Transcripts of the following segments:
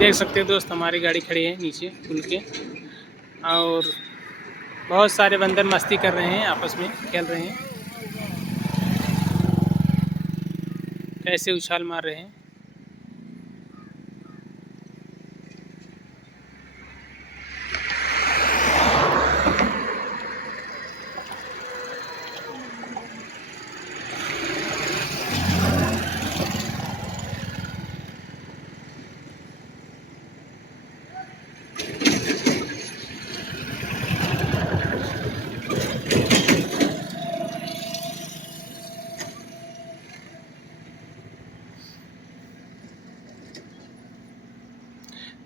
देख सकते हो दोस्त, हमारी गाड़ी खड़ी है नीचे पुल के, और बहुत सारे बंदर मस्ती कर रहे हैं, आपस में खेल रहे हैं, कैसे उछाल मार रहे हैं।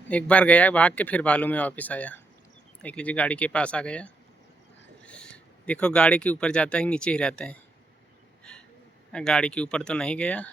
एक बार गया भाग के, फिर बालू में वापस आया। देख लीजिए, गाड़ी के पास आ गया। देखो, गाड़ी के ऊपर जाता है, नीचे ही रहते हैं। गाड़ी के ऊपर तो नहीं गया।